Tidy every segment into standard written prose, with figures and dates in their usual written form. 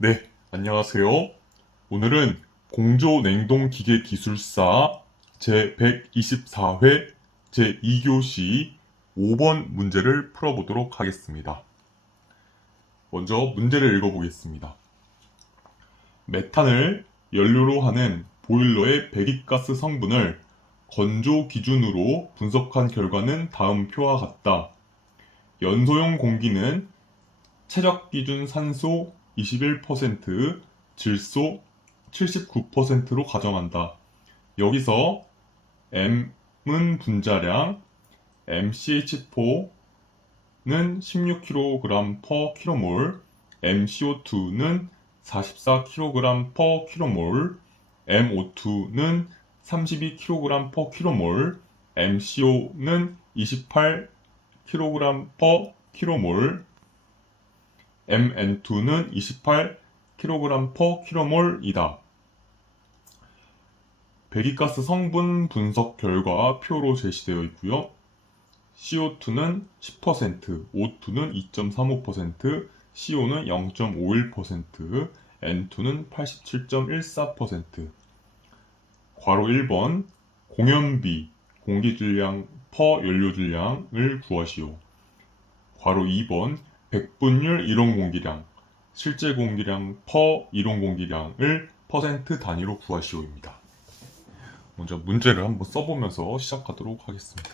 네, 안녕하세요. 오늘은 공조냉동기계기술사 제124회 제2교시 5번 문제를 풀어보도록 하겠습니다. 먼저 문제를 읽어보겠습니다. 메탄을 연료로 하는 보일러의 배기가스 성분을 건조 기준으로 분석한 결과는 다음 표와 같다. 연소용 공기는 체적 기준 산소 21%, 질소 79%로 가정한다. 여기서 M은 분자량, MCH4는 16kg per kmol, MCO2는 44kg per kmol, MO2는 32kg per kmol, MCO는 28kg per kmol, MN2는 28kg per kmol이다. 배기가스 성분 분석 결과 표로 제시되어 있고요. CO2는 10%, O2는 2.35%, CO는 0.51%, N2는 87.14%. 괄호 1번 공연비, 공기질량 per 연료질량을 구하시오. 괄호 2번 백분율 이론공기량, 실제 공기량 per 이론공기량을 퍼센트 단위로 구하시오입니다. 먼저 문제를 한번 써보면서 시작하도록 하겠습니다.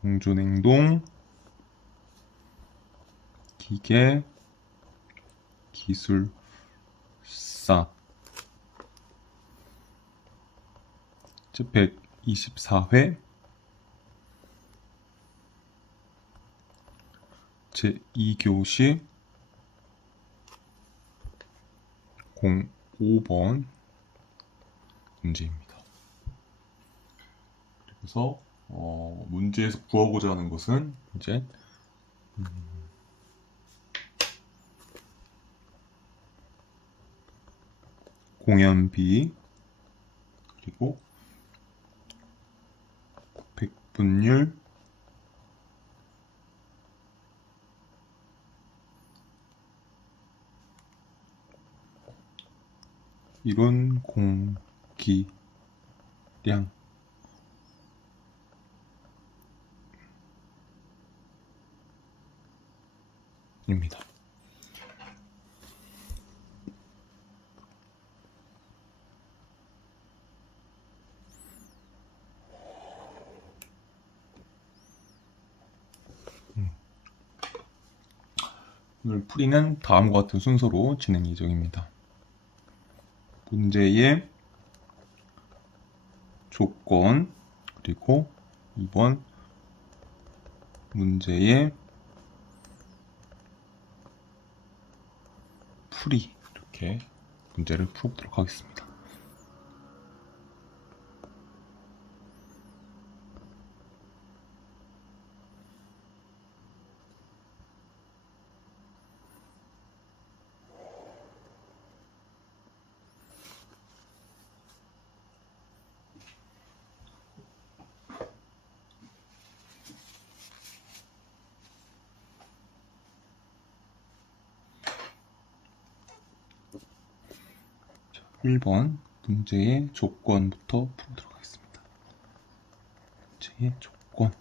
공조냉동 기계 기술사 제124회 제2교시 05번 문제입니다. 그래서 문제에서 구하고자 하는 것은 이제 공연비 그리고 백분율 이론 공기량 입니다. 오늘 풀이는 다음과 같은 순서로 진행 예정입니다. 문제의 조건 그리고 이번 문제의 풀이 이렇게 문제를 풀어보도록 하겠습니다. 자, 1번 문제의 조건부터 풀어보도록 하겠습니다. 문제의 조건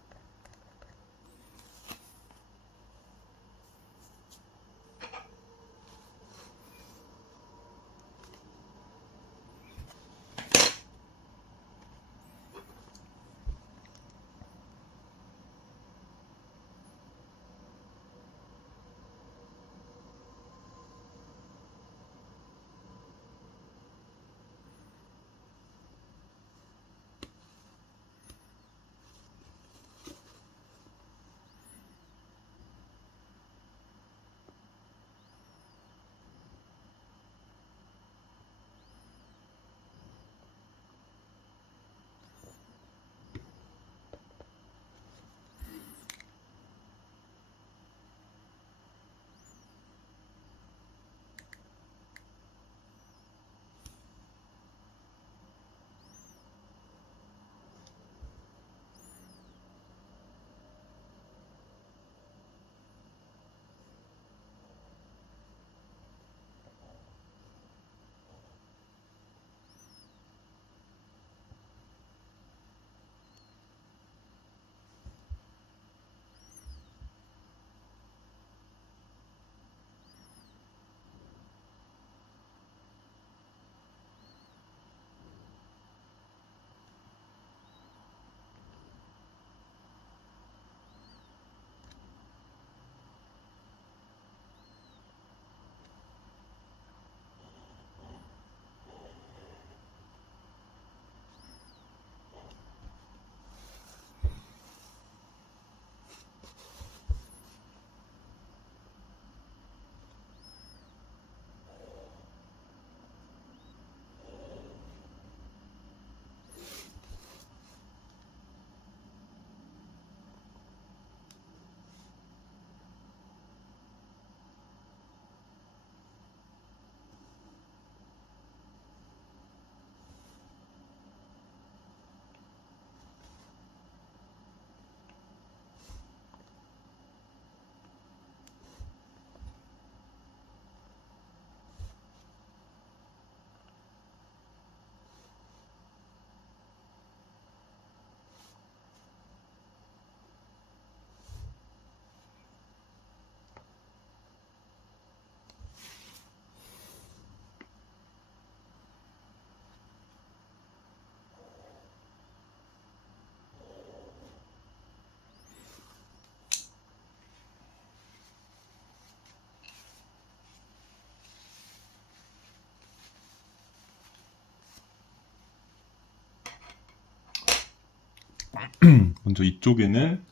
먼저 이쪽에는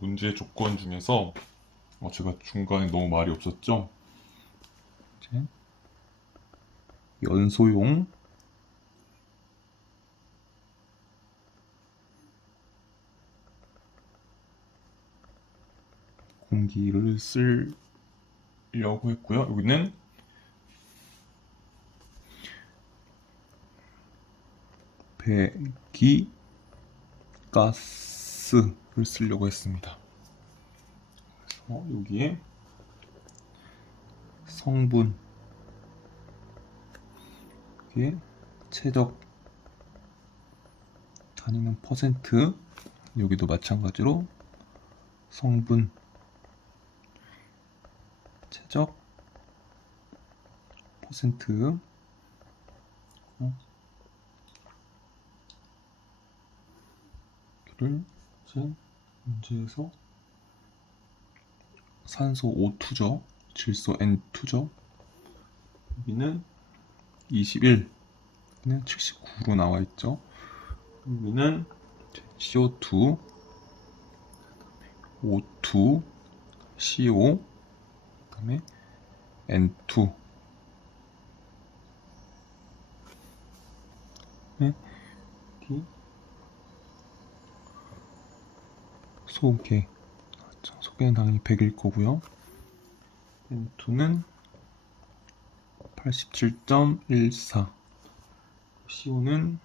문제 조건 중에서 제가 중간에 너무 말이 없었죠? 이제 연소용 공기를 쓰려고 했고요. 여기는 배기 가스를 쓰려고 했습니다. 그래서 여기에 성분, 여기에 최적 단위는 퍼센트, 여기도 마찬가지로 성분, 최적 퍼센트, 를 이제 문제에서 산소 O2죠. 질소 N2죠. 여기는 21, 여기는 79로 나와 있죠. 여기는 CO2, O2, CO, 그 다음에 N2, 여기 소개, 소개는 당연히 100일 거고요. N2는 87.14, CO는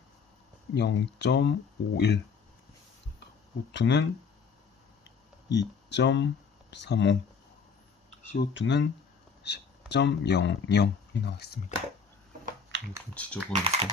0.51, O2는 2.35, CO2는 10.00이 나왔습니다. 이거 지저분해서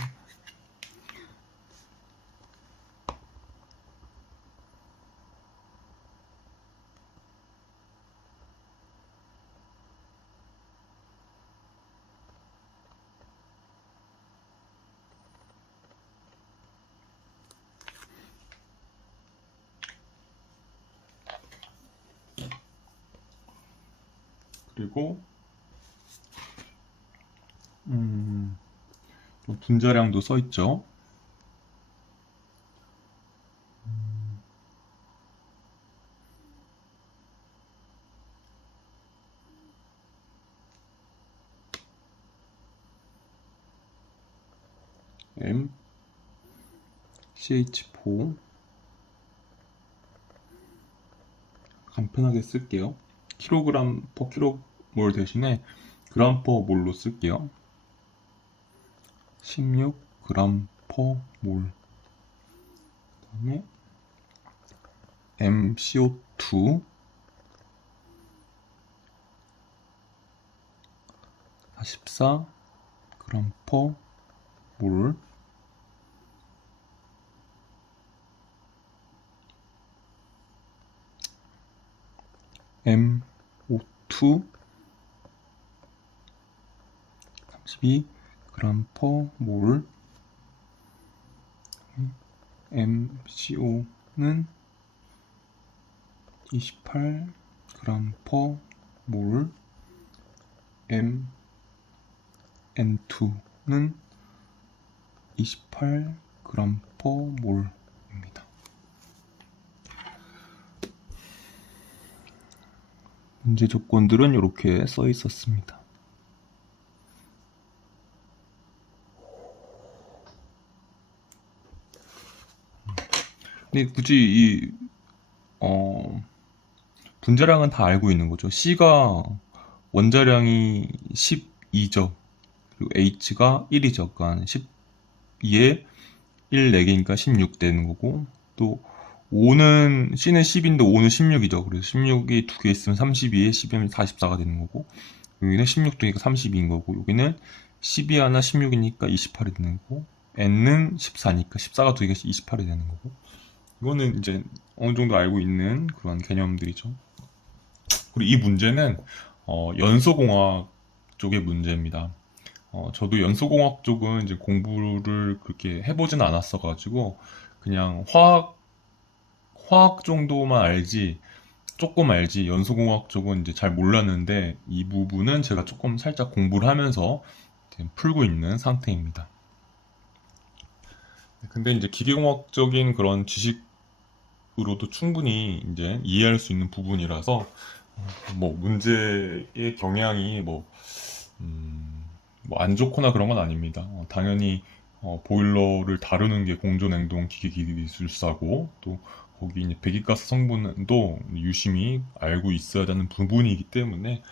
그리고 분자량도 써 있죠. M CH4 간편하게 쓸게요. 킬로그램 퍼 킬로몰 대신에 그램 퍼 몰로 쓸게요. 16g 퍼 몰. 그다음에 MCO2 14g 퍼 몰. MO2 32g 퍼 몰. MCO는 28g 퍼 몰. N2는 28g 퍼 몰입니다. 문제 조건들은 이렇게 써 있었습니다. 근데 굳이 이 분자량은 다 알고 있는 거죠. C가 원자량이 12죠. 그리고 H가 1이죠. 그러니까 12에 1 4개니까 16 되는 거고, 또 O는 C는 10인데 O는 16이죠. 그래서 16이 2개 있으면 32에 12면 44가 되는 거고, 여기는 16도니까 32인 거고, 여기는 12 하나 16이니까 28이 되는 거고, N은 14니까 14가 2개씩 28이 되는 거고. 이거는 이제 어느 정도 알고 있는 그런 개념들이죠. 그리고 이 문제는 연소공학 쪽의 문제입니다. 저도 연소공학 쪽은 이제 공부를 그렇게 해보진 않았어가지고 그냥 화학 정도만 알지, 조금 알지, 연소공학 쪽은 이제 잘 몰랐는데 이 부분은 제가 조금 살짝 공부를 하면서 풀고 있는 상태입니다. 근데 이제 기계공학적인 그런 지식 문제로도 충분히 이제 이해할 수 있는 부분이라서 뭐 문제의 경향이 뭐 안 좋거나 그런 건 아닙니다. 당연히 보일러를 다루는 게 공조냉동 기계기술사고 또 거기 이제 배기가스 성분도 유심히 알고 있어야 되는 부분이기 때문에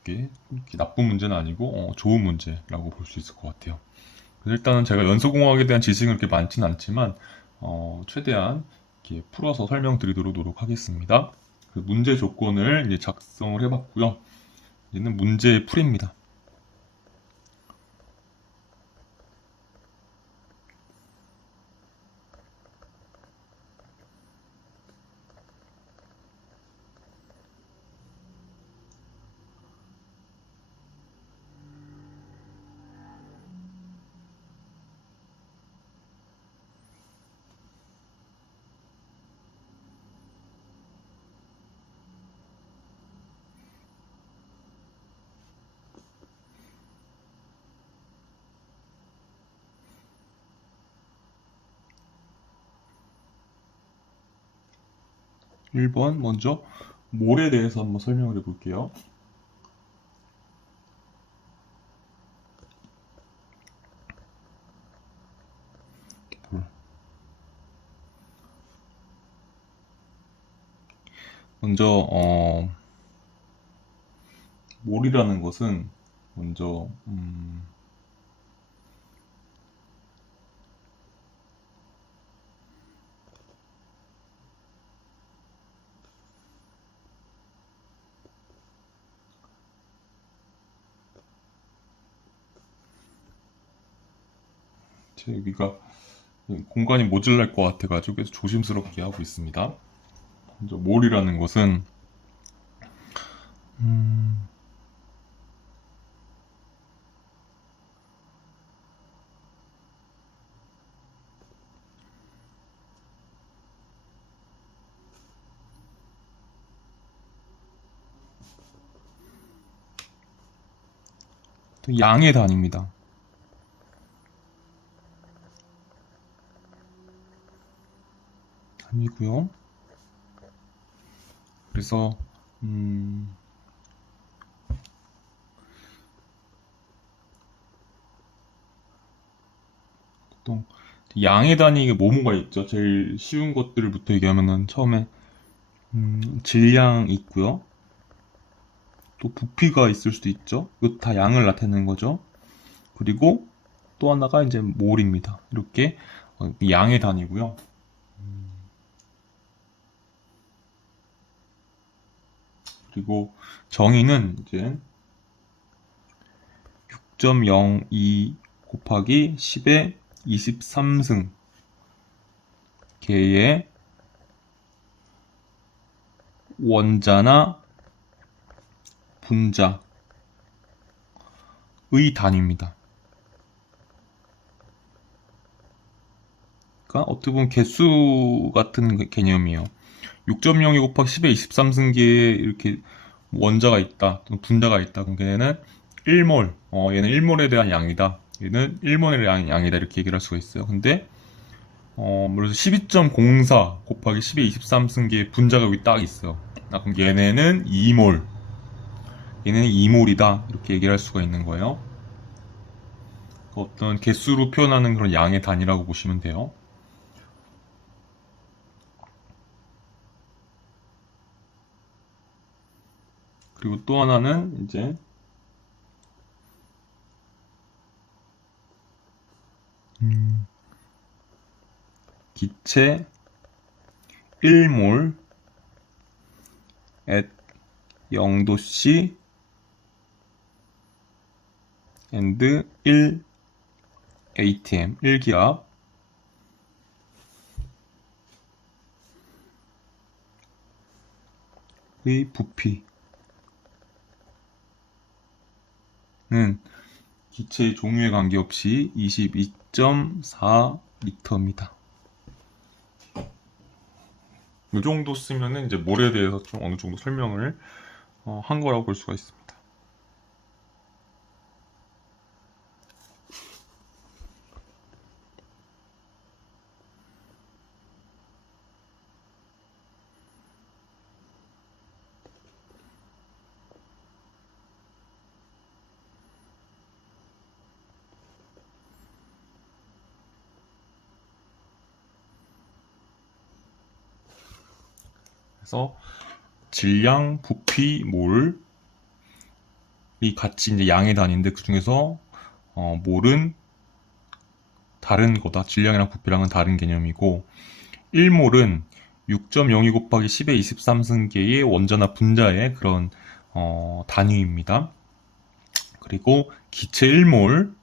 이게 나쁜 문제는 아니고 좋은 문제라고 볼 수 있을 것 같아요. 그래서 일단은 제가 연소공학에 대한 지식은 그렇게 많지는 않지만 최대한 이렇게 풀어서 설명드리도록 노력하겠습니다. 그 문제 조건을 이제 작성을 해봤고요. 이제는 문제 풀이입니다. 1번 먼저 몰에 대해서 한번 설명을 해볼게요. 먼저 몰이라는 것은 먼저 여기가 공간이 모자랄 것 같아가지고 계속 조심스럽게 하고 있습니다. 먼저 몰이라는 것은 양의 단위입니다. 단위고요. 그래서 보통 양의 단위가 뭐뭐가 있죠? 제일 쉬운 것들부터 얘기하면은 처음에 질량 있고요. 또 부피가 있을 수도 있죠. 이거 다 양을 나타내는 거죠. 그리고 또 하나가 이제 몰입니다. 이렇게 양의 단위고요. 그리고 정의는 이제 6.02 곱하기 10의 23승 개의 원자나 분자의 단위입니다. 그러니까 어떻게 보면 개수 같은 개념이에요. 6.02 곱하기 10의 23승계에 이렇게 원자가 있다, 분자가 있다. 그럼 걔네는 1몰, 얘는 1몰에 대한 양이다. 얘는 1몰에 대한 양이다. 이렇게 얘기를 할 수가 있어요. 근데, 그래서 12.04 곱하기 10의 23승계의 분자가 여기 딱 있어. 그럼 얘네는 2몰. 얘네는 2몰이다. 이렇게 얘기를 할 수가 있는 거예요. 어떤 개수로 표현하는 그런 양의 단위라고 보시면 돼요. 그리고 또 하나는 이제 기체 1몰 at 0도씨 and 1 atm 1기압 의 부피는 기체의 종류에 관계없이 22.4리터입니다. 이 정도 쓰면은 이제 몰에 대해서 좀 어느 정도 설명을 한 거라고 볼 수가 있습니다. 그래서 질량, 부피, 몰이 같이 이제 양의 단위인데 그 중에서 몰은 다른 거다. 질량이랑 부피랑은 다른 개념이고 1몰은 6.02 곱하기 10의 23승계의 원자나 분자의 그런 단위입니다. 그리고 기체 1몰을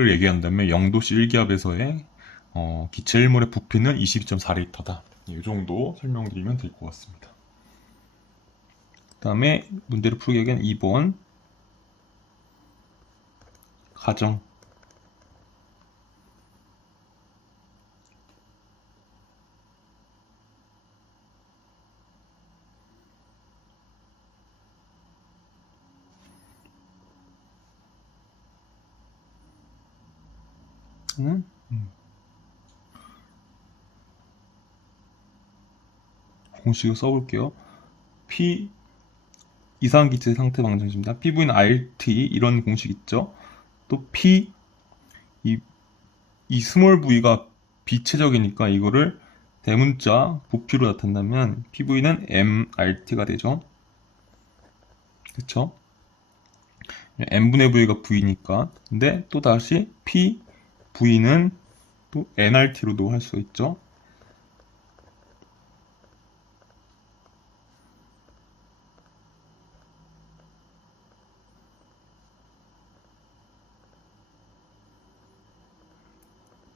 얘기한다면 0도씨 1기압에서의 기체 1몰의 부피는 22.4리터다. 이 정도 설명드리면 될 것 같습니다. 그 다음에 문제를 풀기 위한 2번 가정. 공식을 써볼게요. P 이상기체 상태 방정식입니다. PV는 RT 이런 공식 있죠. 또 P 이 스몰 v가 비체적이니까 이거를 대문자 부피로 나타낸다면 PV는 MRT가 되죠. 그쵸? n분의 v가 v니까. 근데 또 다시 P V는 또 nRT로도 할 수 있죠.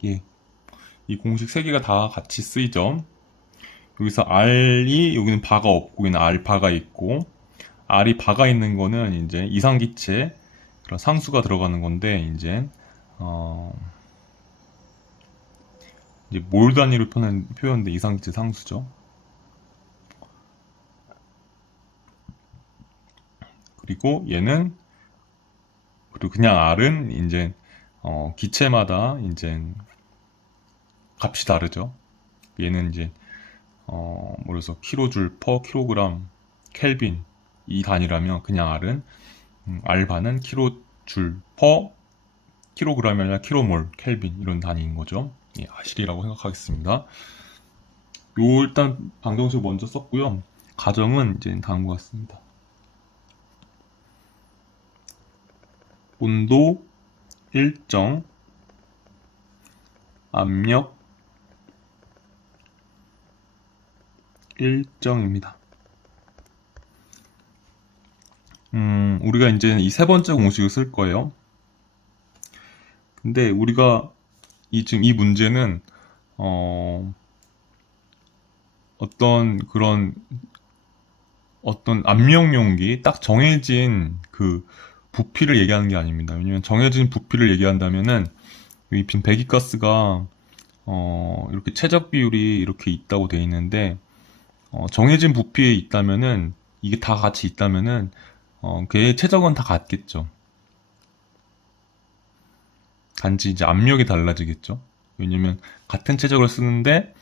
예. 이 공식 3개가 다 같이 쓰이죠. 여기서 R이, 여기는 바가 없고, 여기는 R 바가 있고, R이 바가 있는 거는 이제 이상기체, 그런 상수가 들어가는 건데, 이제 몰 단위로 표현된 이상기체 상수죠. 그리고 얘는, 그리고 그냥 R은 이제, 기체마다 이제 값이 다르죠. 얘는 이제 그래서 킬로줄 퍼 킬로그램 켈빈 이 단위라면 그냥 R은 R바는 킬로줄 퍼 킬로그램이 아니라 킬로몰 켈빈 이런 단위인 거죠. 예, 아실이라고 생각하겠습니다. 요 일단 방정식 먼저 썼고요. 가정은 이제 다음과 같습니다. 온도 일정, 압력 일정입니다. 우리가 이제 이 세 번째 공식을 쓸 거예요. 근데 우리가 지금 이 문제는 어떤 압력 용기 딱 정해진 그 부피를 얘기하는 게 아닙니다. 왜냐면 정해진 부피를 얘기한다면은 여기 지금 배기가스가 이렇게 최적 비율이 이렇게 있다고 돼 있는데 정해진 부피에 있다면은 이게 다 같이 있다면은 걔의 최적은 다 같겠죠. 단지 이제 압력이 달라지겠죠. 왜냐면 같은 최적을 쓰는데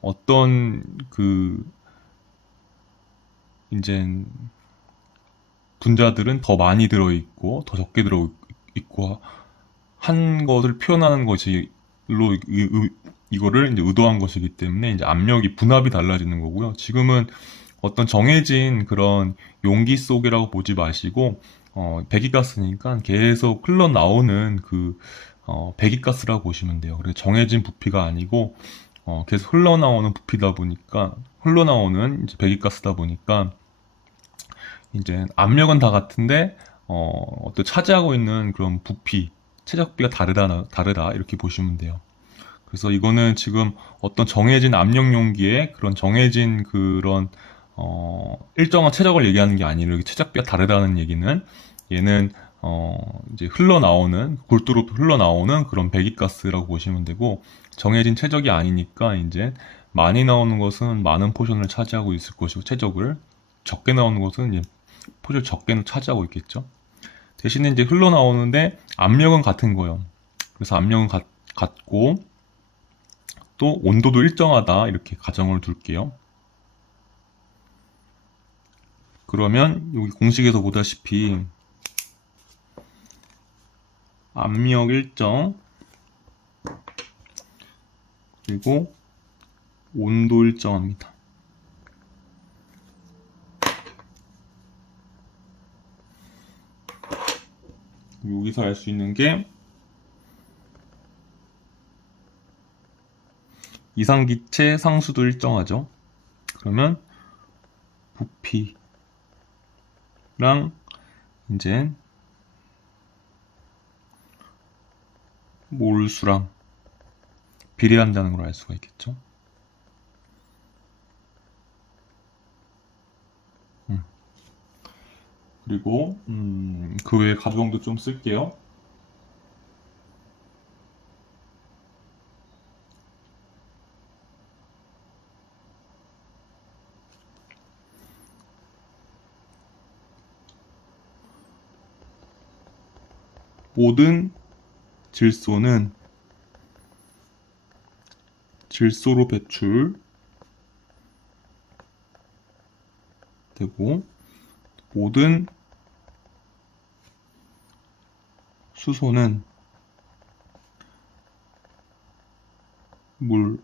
어떤 이제 분자들은 더 많이 들어있고 더 적게 들어있고 한 것을 표현하는 것이 이거를 이제 의도한 것이기 때문에 이제 압력이 분압이 달라지는 거고요. 지금은 어떤 정해진 그런 용기 속이라고 보지 마시고 배기가스니까 계속 흘러나오는 배기가스라고 보시면 돼요. 그래서 정해진 부피가 아니고 계속 흘러나오는 부피다 보니까 흘러나오는 이제 배기가스다 보니까 이제 압력은 다 같은데 어떤 차지하고 있는 그런 부피, 최적비가 다르다 이렇게 보시면 돼요. 그래서 이거는 지금 어떤 정해진 압력 용기에 그런 정해진 그런 일정한 최적을 얘기하는 게 아니라 최적비가 다르다는 얘기는 얘는 이제 흘러나오는 골도로 흘러나오는 그런 배기가스라고 보시면 되고 정해진 최적이 아니니까 이제 많이 나오는 것은 많은 포션을 차지하고 있을 것이고 최적을 적게 나오는 것은 이제 포션을 적게 차지하고 있겠죠. 대신에 이제 흘러나오는데 압력은 같은 거예요. 그래서 압력은 같고 또 온도도 일정하다 이렇게 가정을 둘게요. 그러면 여기 공식에서 보다시피 압력 일정 그리고 온도 일정합니다. 여기서 알 수 있는 게 이상기체 상수도 일정하죠. 그러면 부피랑 이제 몰수랑 비례한다는 걸 알 수가 있겠죠. 그리고 그 외에 가정도 좀 쓸게요. 모든 질소는 질소로 배출되고 모든 수소는 물로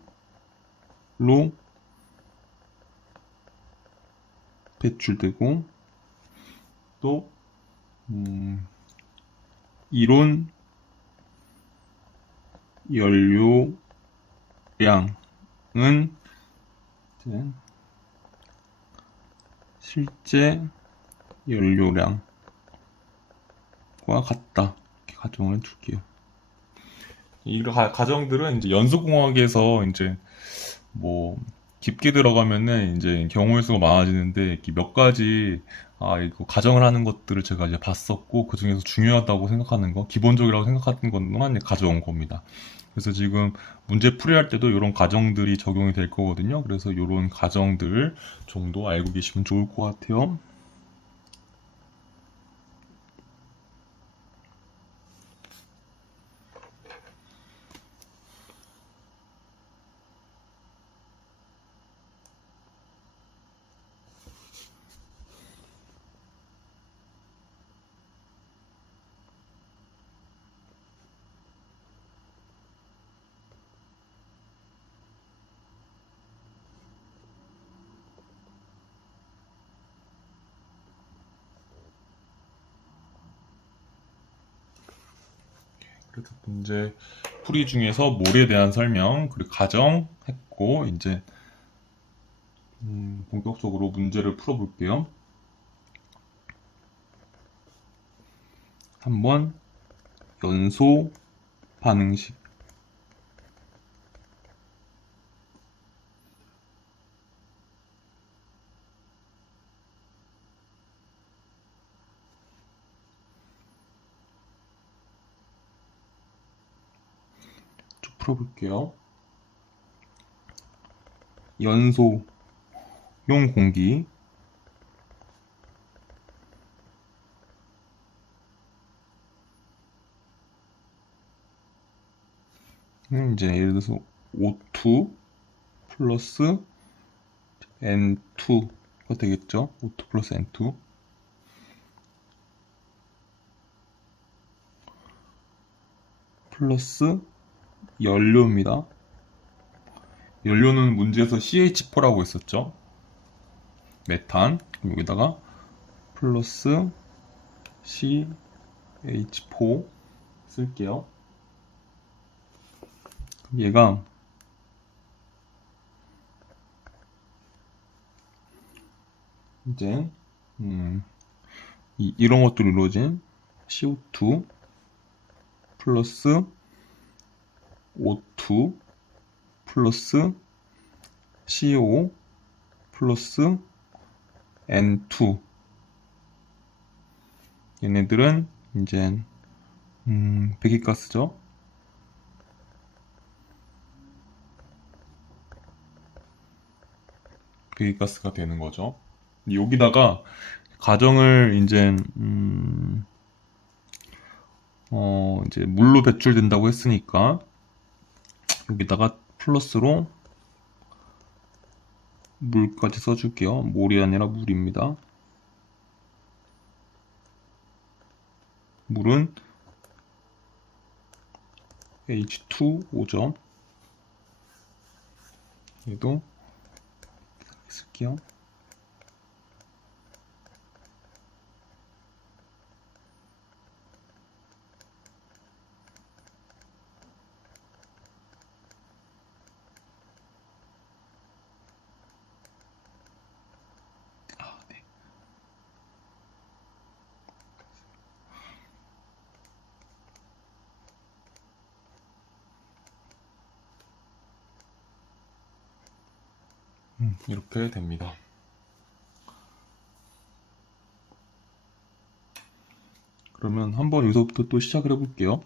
배출되고 또 이론 연료량은 이제 실제 연료량과 같다. 이렇게 가정을 해줄게요. 이 가정들은 이제 연소공학에서 이제 뭐 깊게 들어가면은 이제 경우의 수가 많아지는데 이렇게 몇 가지 이거 가정을 하는 것들을 제가 이제 봤었고 그 중에서 중요하다고 생각하는 거 기본적이라고 생각하는 것만 가져온 겁니다. 그래서 지금 문제 풀이할 때도 이런 가정들이 적용이 될 거거든요. 그래서 이런 가정들 정도 알고 계시면 좋을 것 같아요. 그래서 문제 풀이 중에서 몰에 대한 설명 그리고 가정 했고 이제 본격적으로 문제를 풀어볼게요. 한번 연소 반응식 쭉 풀어볼게요. 연소용 공기 이제 예를 들어서 O2 플러스 N2가 되겠죠. O2 플러스 N2 플러스 연료입니다. 연료는 문제에서 CH4라고 했었죠. 메탄. 그럼 여기다가 플러스 CH4 쓸게요. 그럼 얘가 이제 이런 것들로 이루어진 CO2 플러스 O2 플러스 CO 플러스 N2 얘네들은 이제 배기가스죠. 배기가스가 되는 거죠. 여기다가 가정을 이제 이제 물로 배출된다고 했으니까 여기다가 플러스로 물까지 써줄게요. 몰이 아니라 물입니다. 물은 H2O죠. 얘도 쓸게요. 이렇게 됩니다. 그러면 한번 여기서부터 또 시작을 해볼게요.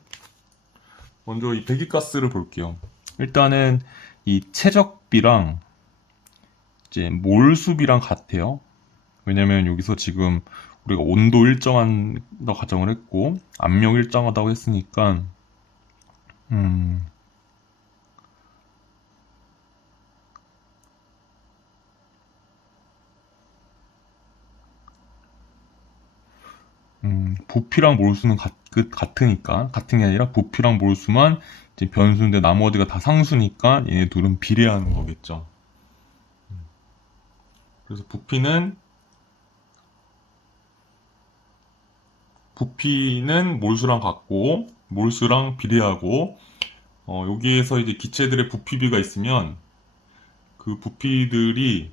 먼저 이 배기가스를 볼게요. 일단은 이 최적비랑 이제 몰수비랑 같아요. 왜냐면 여기서 지금 우리가 온도 일정한다 가정을 했고 압력 일정하다고 했으니까 음, 부피랑 몰수는 같으니까 같은 게 아니라 부피랑 몰수만 이제 변수인데 나머지가 다 상수니까 얘네 둘은 비례하는 거겠죠. 그래서 부피는 몰수랑 같고 몰수랑 비례하고 여기에서 이제 기체들의 부피비가 있으면 그 부피들이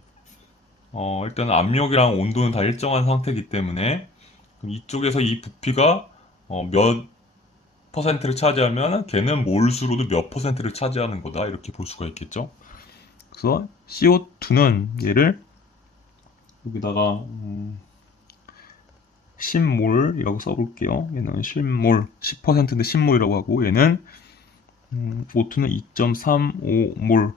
일단 압력이랑 온도는 다 일정한 상태이기 때문에 그럼 이쪽에서 이 부피가 몇 퍼센트를 차지하면 걔는 몰수로도 몇 퍼센트를 차지하는 거다 이렇게 볼 수가 있겠죠. 그래서 CO2는 얘를 여기다가 10몰이라고 써볼게요. 얘는 10몰, 10%인데 10몰이라고 하고 얘는 O2는 2.35몰,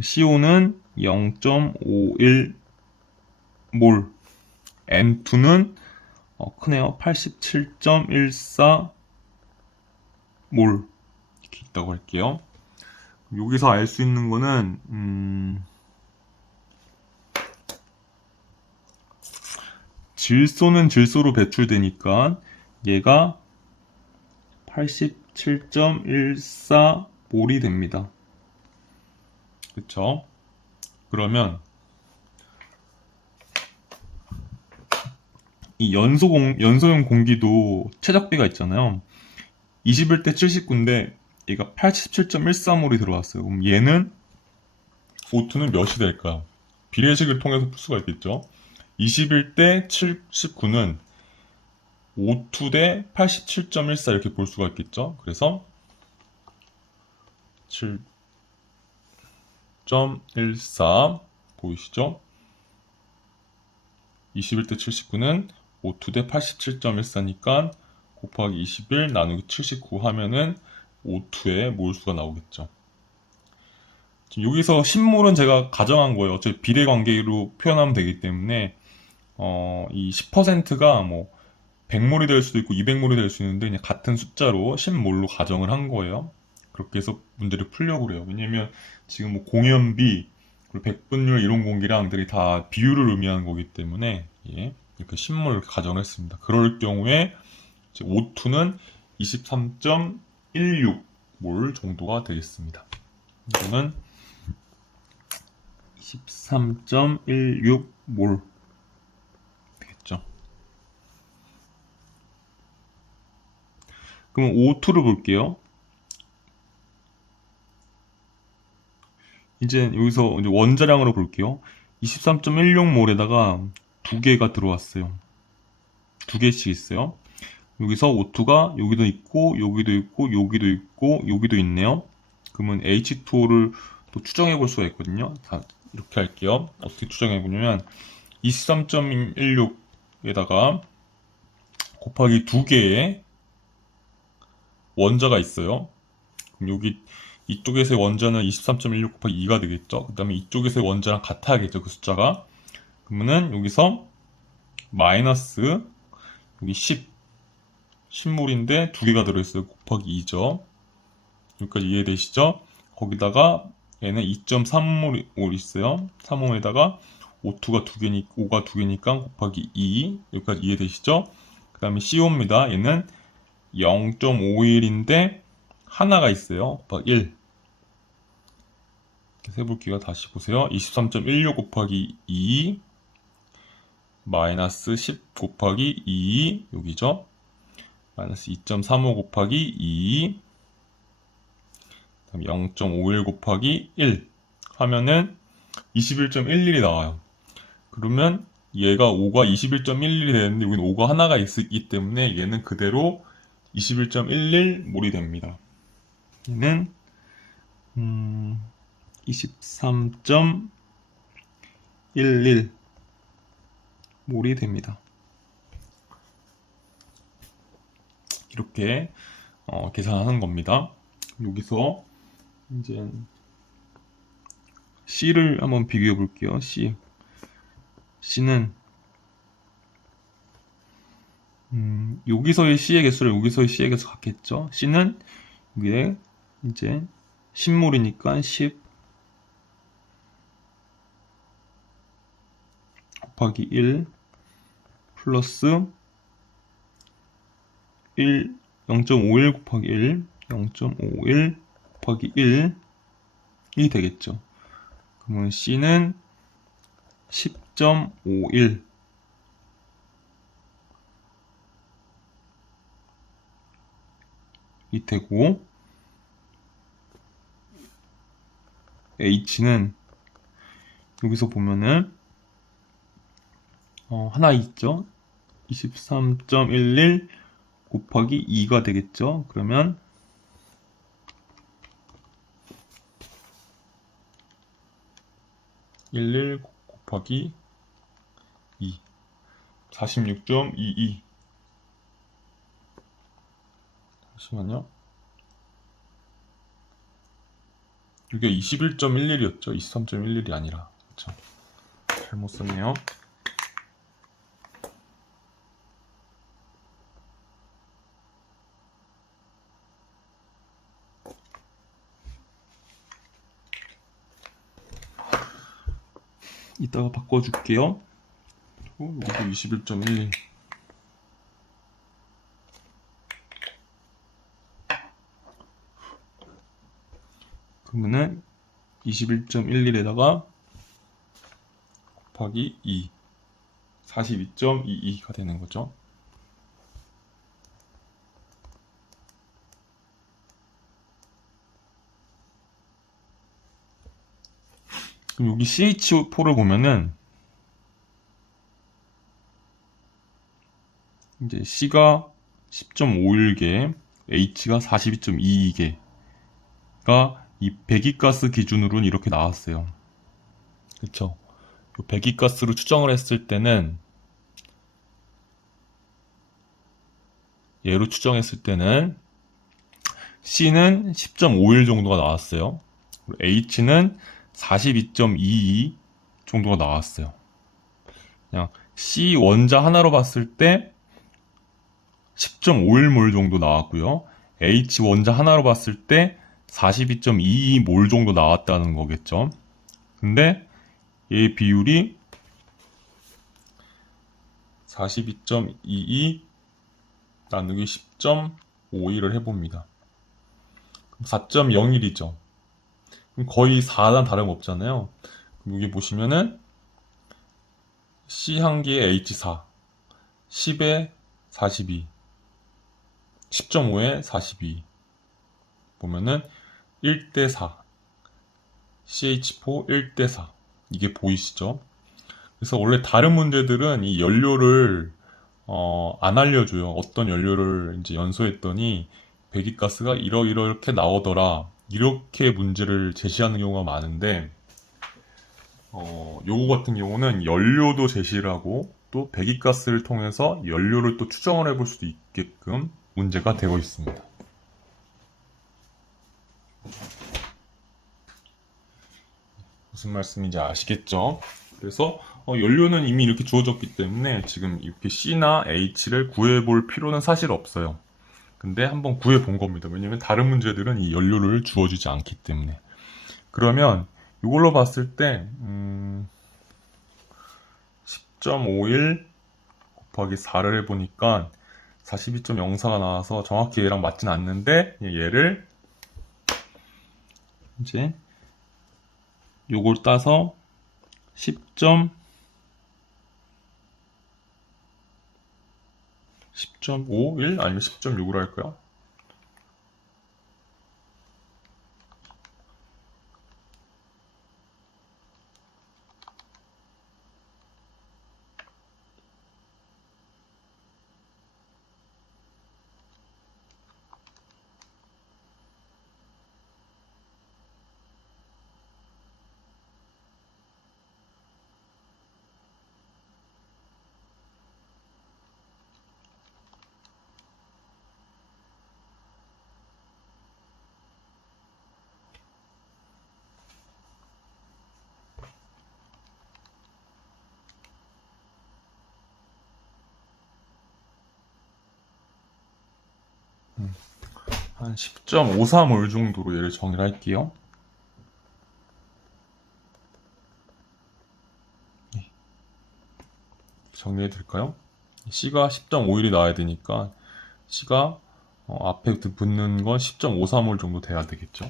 CO는 0.51몰, N2는 크네요. 87.14몰 이렇게 있다고 할게요. 여기서 알 수 있는 거는 질소는 질소로 배출되니까 얘가 87.14몰이 됩니다. 그쵸? 그러면 이 연소용 공기도 최적비가 있잖아요. 21대 79인데 얘가 87.14몰이 들어왔어요. 그럼 얘는 O2는 몇이 될까요? 비례식을 통해서 풀 수가 있겠죠. 21대 79는 O2 대 87.14 이렇게 볼 수가 있겠죠. 그래서 7.14 보이시죠? 21대 79는 O2 대 87.14니까 곱하기 21 나누기 79 하면은 O2의 몰수가 나오겠죠. 지금 여기서 10몰은 제가 가정한 거예요. 어차피 비례 관계로 표현하면 되기 때문에 이 10%가 뭐 100몰이 될 수도 있고 200몰이 될 수 있는데 그냥 같은 숫자로 10몰로 가정을 한 거예요. 그렇게 해서 문제를 풀려고 그래요. 왜냐면 지금 뭐 공연비 그리고 백분율 이론 공기량들이 다 비율을 의미하는 거기 때문에 예, 이렇게 10몰 가정을 했습니다. 그럴 경우에 이제 O2는 23.16몰 정도가 되겠습니다. 이거는 23.16몰 되겠죠. 그럼 O2를 볼게요. 이제 여기서 이제 원자량으로 볼게요. 23.16몰에다가 두 개가 들어왔어요. 두 개씩 있어요. 여기서 O2가 여기도 있고 여기도 있고 여기도 있고 여기도 있네요. 그러면 H2O를 또 추정해 볼 수가 있거든요. 자, 이렇게 할게요. 어떻게 추정해 보냐면 23.16에다가 곱하기 두 개의 원자가 있어요. 그럼 여기 이쪽에서의 원자는 23.16 곱하기 2가 되겠죠. 그 다음에 이쪽에서의 원자랑 같아야겠죠. 그 숫자가. 그러면은 여기서 마이너스 여기 10몰인데 두 개가 들어있어요. 곱하기 2죠. 여기까지 이해되시죠? 거기다가 얘는 2.3몰 있어요. 3몰에다가 O2가 O가 두 개니까 곱하기 2 여기까지 이해되시죠? 그 다음에 CO입니다. 얘는 0.51인데 하나가 있어요. 곱하기 1 세볼게요. 다시 보세요. 23.16 곱하기 2 마이너스 10 곱하기 2 여기죠. 마이너스 2.35 곱하기 2 0.51 곱하기 1 하면은 21.11이 나와요. 그러면 얘가 5가 21.11이 되는데 여기는 5가 하나가 있기 때문에 얘는 그대로 21.11몰이 됩니다. 얘는 23.11 몰이 됩니다. 이렇게 계산하는 겁니다. 여기서 이제 C를 한번 비교해 볼게요. C는 여기서의 C의 개수를 여기서의 C의 개수 같겠죠. C는 이게 이제 10몰이니까 10 곱하기 1 플러스 1 0.51 곱하기 1 0.51 곱하기 1이 되겠죠. 그러면 C는 10.51 이 되고, H는 여기서 보면은 하나 있죠. 23.11 곱하기 2가 되겠죠. 그러면 11 곱하기 2 46.22. 잠시만요. 이게 21.11이었죠. 23.11이 아니라. 그렇죠. 잘못 썼네요. 이따가 바꿔줄게요. 여기도 21.11. 그러면은 21.11에다가 곱하기 2 42.22가 되는 거죠. 그럼 여기 CH4를 보면은 이제 C가 10.51개, H가 42.22개가 이 배기가스 기준으로는 이렇게 나왔어요. 그쵸? 배기가스로 추정을 했을 때는, 얘로 추정했을 때는 C는 10.51 정도가 나왔어요. H는 42.22 정도가 나왔어요. 그냥 C 원자 하나로 봤을 때 10.51몰 정도 나왔고요. H 원자 하나로 봤을 때 42.22몰 정도 나왔다는 거겠죠. 근데 얘 비율이 42.22 나누기 10.51을 해봅니다. 4.01이죠. 거의 4랑 다름없잖아요. 여기 보시면은 C 한 개에 H4 10에 42 10.5에 42 보면은 1대4 CH4 1대4 이게 보이시죠? 그래서 원래 다른 문제들은 이 연료를 안 알려줘요. 어떤 연료를 이제 연소했더니 배기가스가 이렇게 나오더라. 이렇게 문제를 제시하는 경우가 많은데, 요거 같은 경우는 연료도 제시를 하고, 또 배기가스를 통해서 연료를 또 추정을 해볼 수도 있게끔 문제가 되고 있습니다. 무슨 말씀인지 아시겠죠? 그래서 연료는 이미 이렇게 주어졌기 때문에 지금 이렇게 C나 H를 구해볼 필요는 사실 없어요. 근데 한번 구해본 겁니다. 왜냐면 다른 문제들은 이 연료를 주어주지 않기 때문에. 그러면 이걸로 봤을 때 10.51 곱하기 4를 해보니까 42.04가 나와서 정확히 얘랑 맞진 않는데, 얘를 이제 요걸 따서 10.51 아니면 10.6으로 할까요? 한 10.53올 정도로 얘를 정의를 할게요. 정리해 드릴까요? C가 10.51이 나와야 되니까 C가 앞에 붙는 건 10.53올 정도 돼야 되겠죠.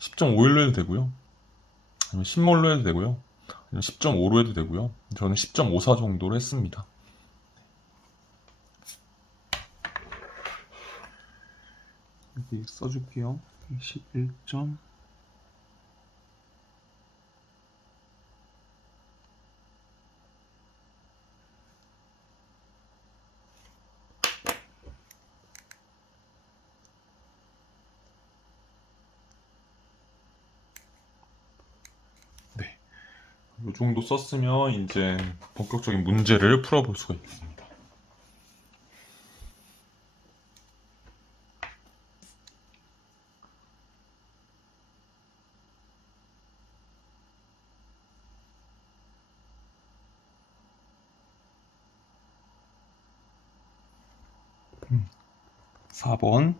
10.51로 해도 되고요. 아니면 10몰로 해도 되고요. 아니면 10.5로 해도 되고요. 저는 10.54 정도로 했습니다. 여기 써줄게요. 11점 이 정도 썼으면 이제 본격적인 문제를 풀어볼 수가 있습니다. 음. 4번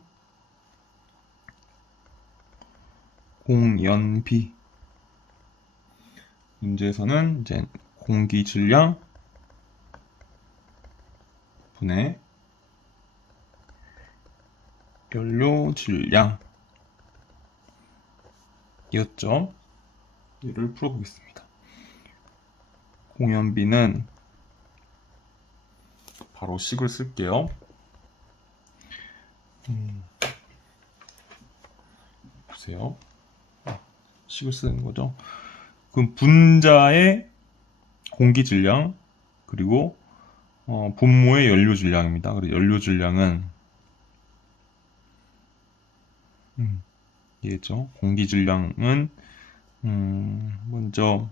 공연비 문제에서는 이제 공기 질량 분의 연료 질량 이었죠. 얘를 풀어보겠습니다. 공연비는 바로 식을 쓸게요. 보세요. 식을 쓰는 거죠. 그럼 분자의 공기 질량 그리고 분모의 연료 질량입니다. 그래서 연료 질량은 얘죠. 공기 질량은 먼저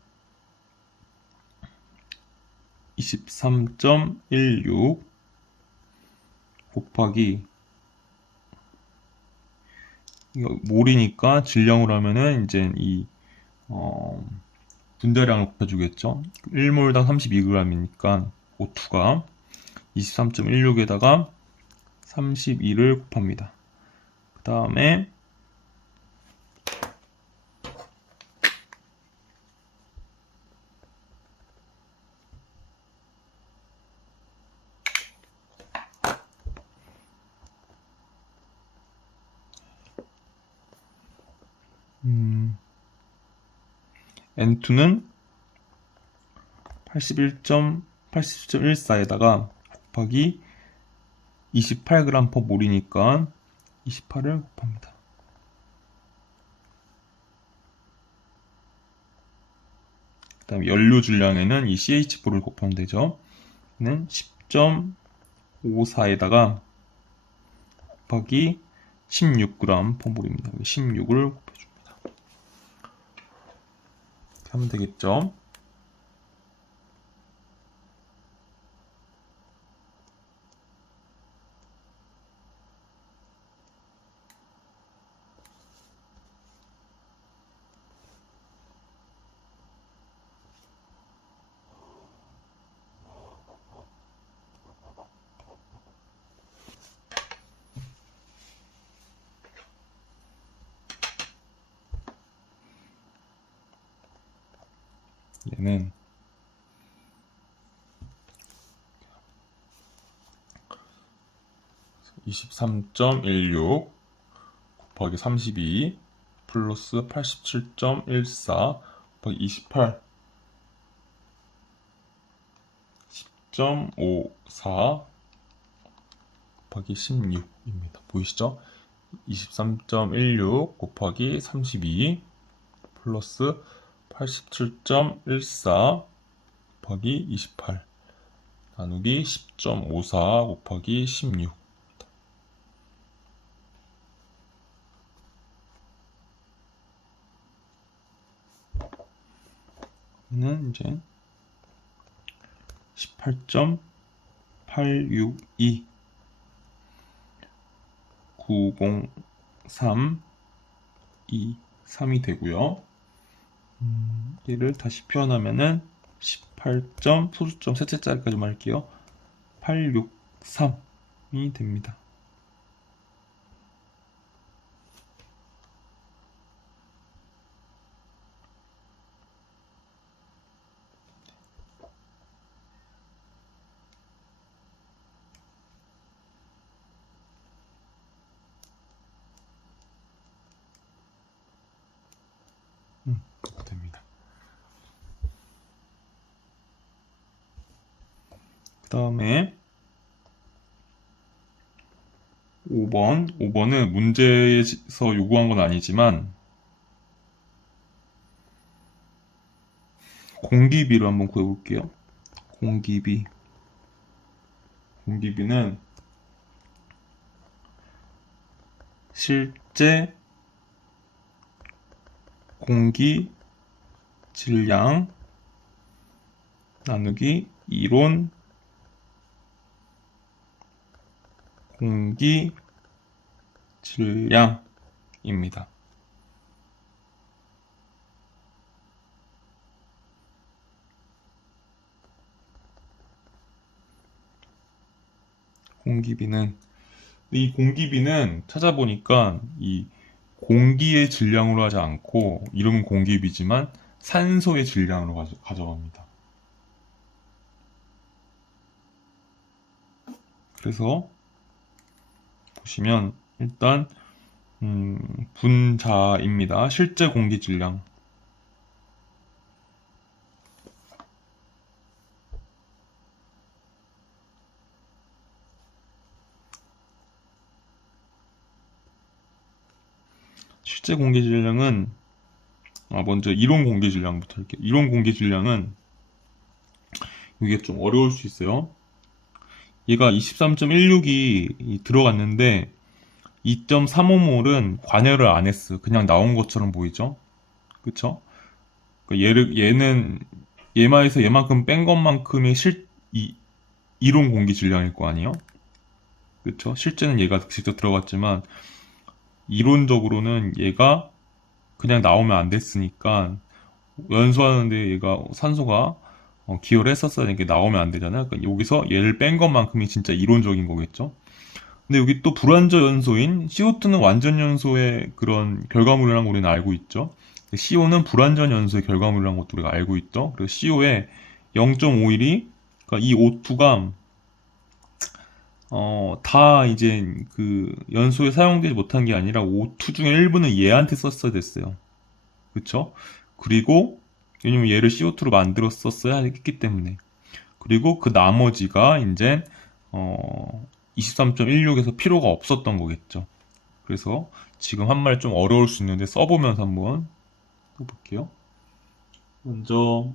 23.16 곱하기 이거 몰이니까 질량으로 하면은 이제 이 분자량을 곱해주겠죠. 1몰당 32g이니까 O2가 23.16에다가 32를 곱합니다. 그 다음에 N2는 81.14에다가 곱하기 28g per 몰이니까 28을 곱합니다. 그 다음에 연료 질량에는 이 CH4를 곱하면 되죠. 는 10.54에다가 곱하기 16g per 몰입니다. 16을 곱해줍니다. 이렇게 하면 되겠죠. 얘는 23.16 곱하기 32 플러스 87.14 곱하기 28 10.54 곱하기 16입니다. 보이시죠? 23.16 곱하기 32 플러스 87.14 곱하기 28 나누기 10.54 곱하기 16 는 이제 18.862 903 23이 되고요. 얘를 다시 표현하면은 18점 소수점 셋째 자리까지만 할게요. 863이 됩니다. 됩니다. 그 다음에 5번은 문제에서 요구한 건 아니지만 공기비를 한번 구해볼게요. 공기비는 실제 공기 질량 나누기 이론 공기 질량입니다. 이 공기비는 찾아보니까 이 공기의 질량으로 하지 않고 이름은 공기비지만 산소의 질량으로 가져갑니다. 그래서 보시면 일단 분자입니다. 실제 공기 질량. 실제 공기 질량은 먼저 이론 공기 질량부터 할게요. 이론 공기 질량은 이게 좀 어려울 수 있어요. 얘가 23.16이 들어갔는데 2.35몰은 관여를 안 했어. 그냥 나온 것처럼 보이죠? 그쵸? 얘는 얘마에서 얘만큼 뺀 것만큼의 이론 공기 질량일 거 아니에요? 그쵸? 실제는 얘가 직접 들어갔지만 이론적으로는 얘가 그냥 나오면 안 됐으니까 연소하는데 얘가 산소가 기여를 했었어야 되는 게 나오면 안 되잖아요. 그러니까 여기서 얘를 뺀 것만큼이 진짜 이론적인 거겠죠. 근데 여기 또 불완저 연소인 CO2는 완전 연소의 그런 결과물이라는 걸 우리는 알고 있죠. CO는 불완전 연소의 결과물이라는 것도 우리가 알고 있죠. 그리고 CO의 0.51이 그러니까 이 O2가 다 이제 그 연소에 사용되지 못한 게 아니라 O2 중에 일부는 얘한테 썼어야 됐어요. 그쵸? 그리고 왜냐면 얘를 CO2로 만들었었어야 했기 때문에. 그리고 그 나머지가 이제 23.16에서 필요가 없었던 거겠죠. 그래서 지금 한 말 좀 어려울 수 있는데 써보면서 한번 해볼게요. 먼저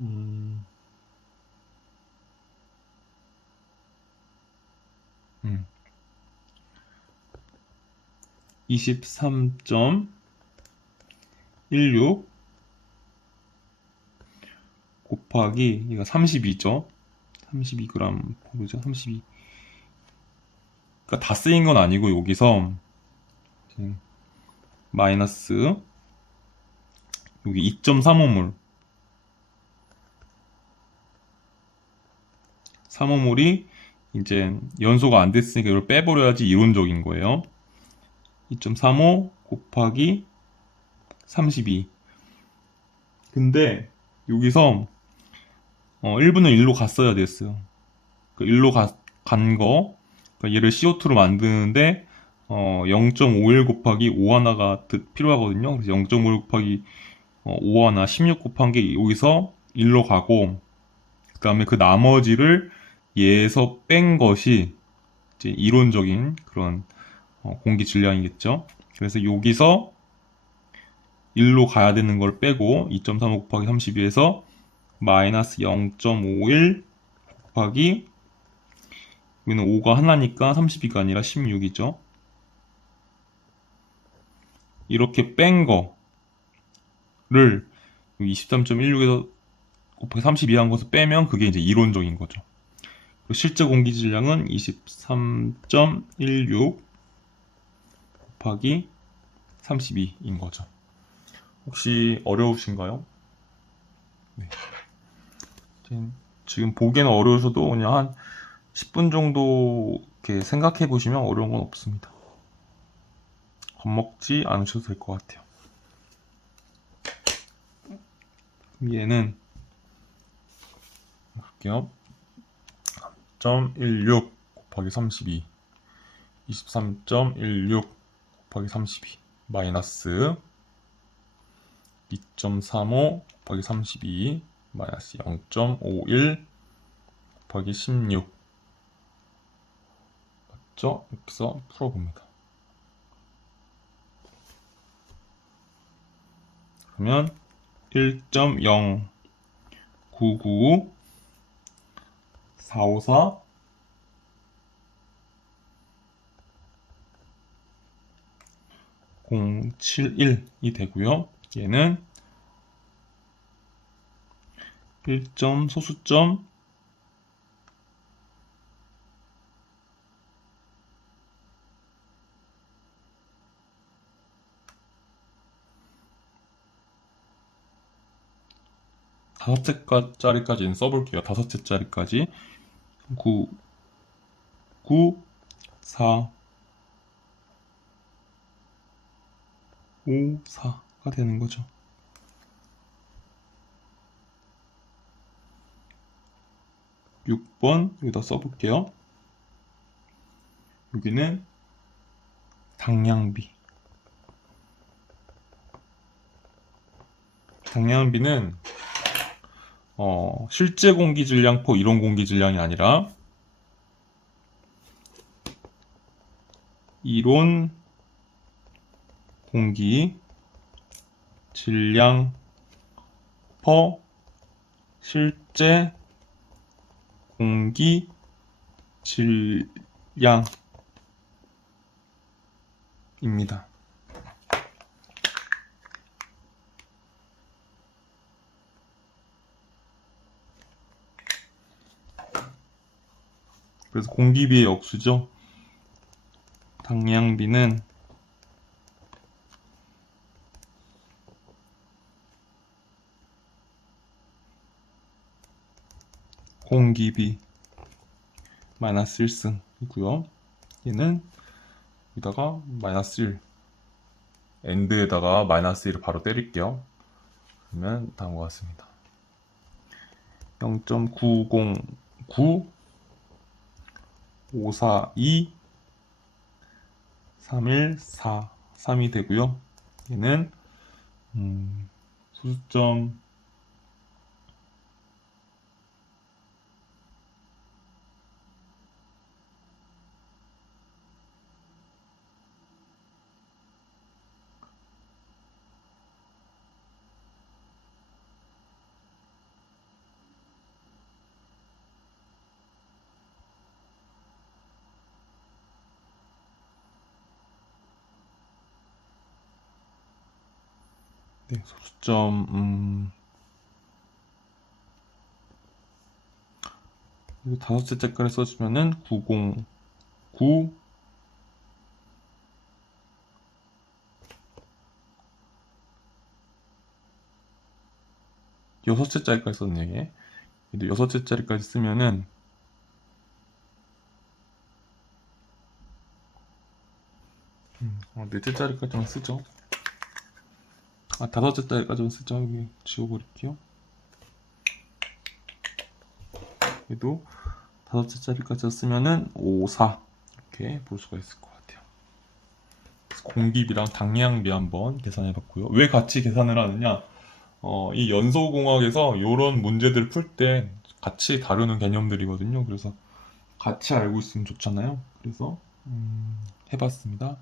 23.16 곱하기 얘가 32죠. 32g 보죠. 32. 그러니까 다 쓰인 건 아니고 여기서 마이너스 여기 2.35몰 3호몰이 이제 연소가 안 됐으니까 이걸 빼버려야지 이론적인 거예요. 2.35 곱하기 32. 근데 여기서 1분은 1로 갔어야 됐어요. 그 1로 간 거, 그러니까 얘를 CO2로 만드는데 0.51 곱하기 5 하나가 필요하거든요. 그래서 0.51 곱하기 5 하나 16 곱한 게 여기서 1로 가고, 그 다음에 그 나머지를 얘에서 뺀 것이 이제 이론적인 그런 공기 질량이겠죠. 그래서 여기서 1로 가야 되는 걸 빼고 2.35 곱하기 32에서 마이너스 0.51 곱하기 여기는 5가 하나니까 32가 아니라 16이죠. 이렇게 뺀 거를 23.16에서 곱하기 32 한 것을 빼면 그게 이제 이론적인 거죠. 그리고 실제 공기 질량은 23.16 곱하기 32인 거죠. 혹시 어려우신가요? 네. 지금 보기에는 어려우셔도 그냥 한 10분 정도 이렇게 생각해 보시면 어려운 건 없습니다. 겁먹지 않으셔도 될 것 같아요. 얘는 볼게요. 3.16 곱하기 32 23.16 곱하기 32 마이너스 2.35 곱하기 32 마이너스 0.51 곱하기 16 맞죠? 이렇게 해서 풀어봅니다. 그러면 1.099 454 071이 되고요. 얘는 1점 소수점 5째짜리까지는 써볼게요. 5째짜리까지 9, 9, 4, 5, 4가 되는 거죠. 육 번 여기다 써볼게요. 여기는 당량비. 당량비는 실제 공기 질량포 이론 공기 질량이 아니라 이론 공기 질량 퍼 실제 공기 질량입니다. 그래서 공기비의 역수죠. 당량비는 공기비 마이너스 1승이고요. 얘는 여기다가 마이너스 1 엔드에다가 마이너스 1을 바로 때릴게요. 그러면 다음과 같습니다. 0.909 542 314 3이 되고요. 얘는 소수점 소수점 여기 5째까지 써주면은 909 6째짜리까지 썼네 이게. 6째짜리까지 쓰면은 넷째짜리까지만 쓰죠. 5째짜리까지만 쓰죠. 여기 지워버릴게요. 그래도 5째짜리까지 쓰면은 54 이렇게 볼 수가 있을 것 같아요. 그래서 공기비랑 당량비 한번 계산해봤고요. 왜 같이 계산을 하느냐? 이 연소공학에서 이런 문제들을 풀 때 같이 다루는 개념들이거든요. 그래서 같이 알고 있으면 좋잖아요. 그래서 해봤습니다.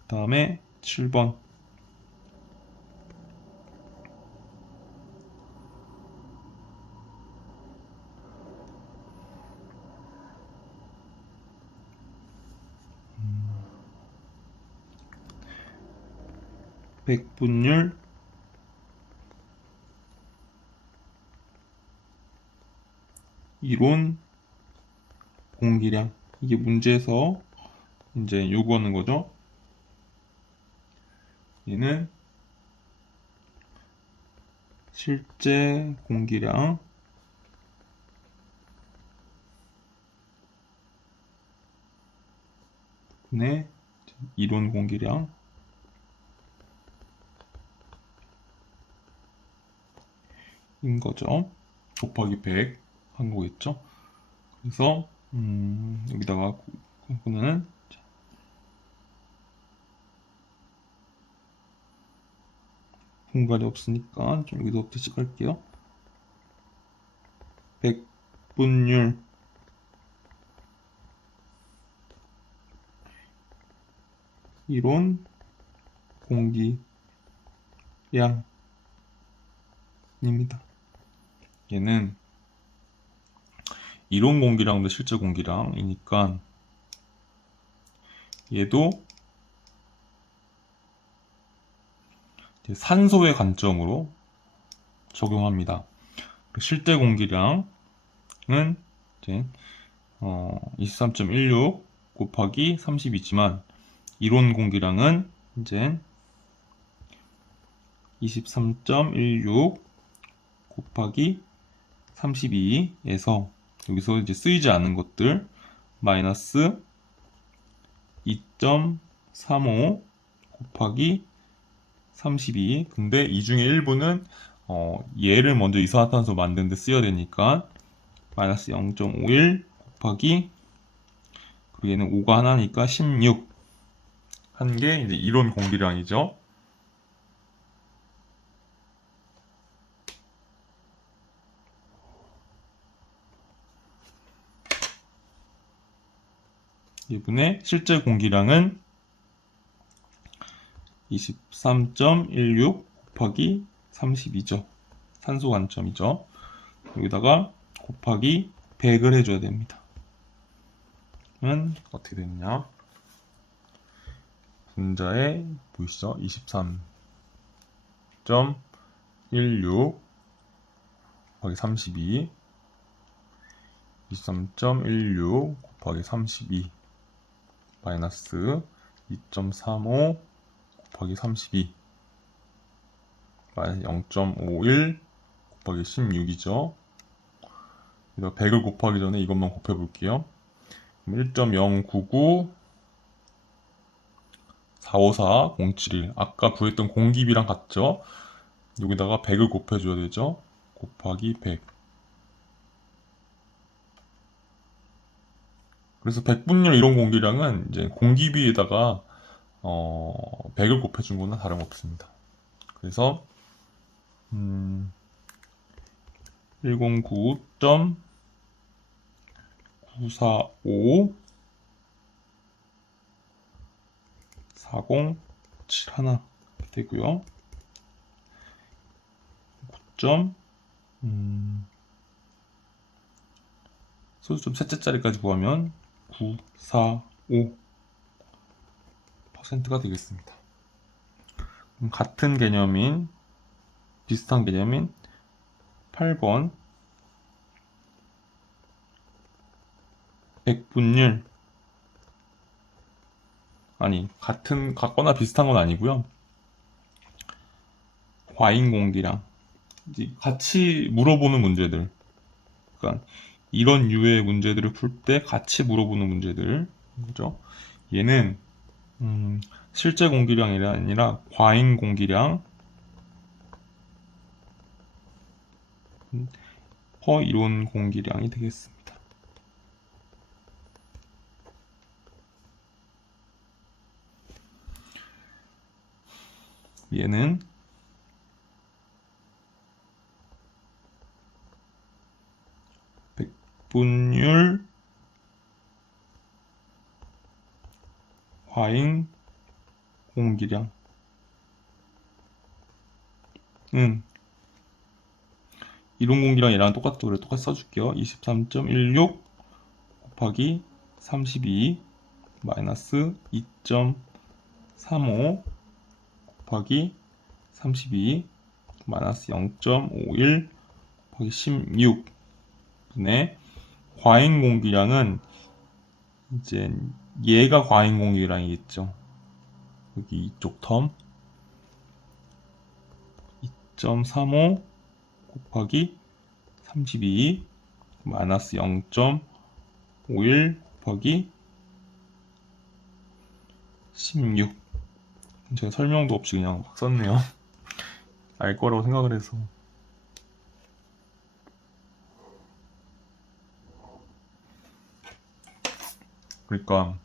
그 다음에 7번 100분율 이론 공기량 이게 문제에서 이제 요구하는 거죠. 얘는 실제 공기량 분의 이론 공기량 인 거죠. 곱하기 100 한 거겠죠. 그래서 여기다가 그거는 공간이 없으니까 좀 여기서부터 시작할게요. 100분율 이론 공기량입니다. 얘는 이론 공기량도 실제 공기량이니까 얘도 산소의 관점으로 적용합니다. 실제 공기량은 이제 23.16 곱하기 30이지만 이론 공기량은 이제 23.16 곱하기 32에서 여기서 이제 쓰이지 않은 것들 마이너스 2.35 곱하기 32. 근데 이 중에 일부는 얘를 먼저 이산화탄소 만드는 데 쓰여야 되니까 마이너스 0.51 곱하기 그리고 얘는 5가 하나니까 16 한 게 이제 이론 공기량이죠. 이분의 실제 공기량은 23.16 곱하기 32죠. 산소 관점이죠. 여기다가 곱하기 100을 해줘야 됩니다. 그러면 어떻게 되느냐? 분자에 보이시죠? 23.16 곱하기 32 23.16 곱하기 32 마이너스 2.35 곱하기 32 마이너스 0.51 곱하기 16이죠. 100을 곱하기 전에 이것만 곱해 볼게요. 1.099 454 071 아까 구했던 공기비랑 같죠? 여기다가 100을 곱해줘야 되죠. 곱하기 100. 그래서 100분율 이론 공기량은 이제 공기비에다가 100을 곱해준 거나 다름없습니다. 그래서 109.945 4071 되고요. 9점 소수점 셋째 자리까지 구하면 945%가 되겠습니다. 같은 개념인 비슷한 개념인 8번 100분율 아니 같거나 비슷한 건 아니고요. 과잉 공기량 같이 물어보는 문제들 그러니까 이런 유의 문제들을 풀 때 같이 물어보는 문제들 그죠? 얘는 실제 공기량이 아니라 과잉 공기량 허이론 공기량이 되겠습니다. 얘는 백분율 과잉 공기량은 이론 공기량이랑 똑같죠. 그래 똑같이 써줄게요. 23.16 곱하기 32 마이너스 2.35 곱하기 32 마이너스 0.51 곱하기 16 분의 과잉 공기량은 이제 얘가 과잉 공기량이겠죠. 여기 이쪽 텀 2.35 곱하기 32 마이너스 0.51 곱하기 16. 제가 설명도 없이 그냥 막 썼네요. 알 거라고 생각을 해서. 그러니까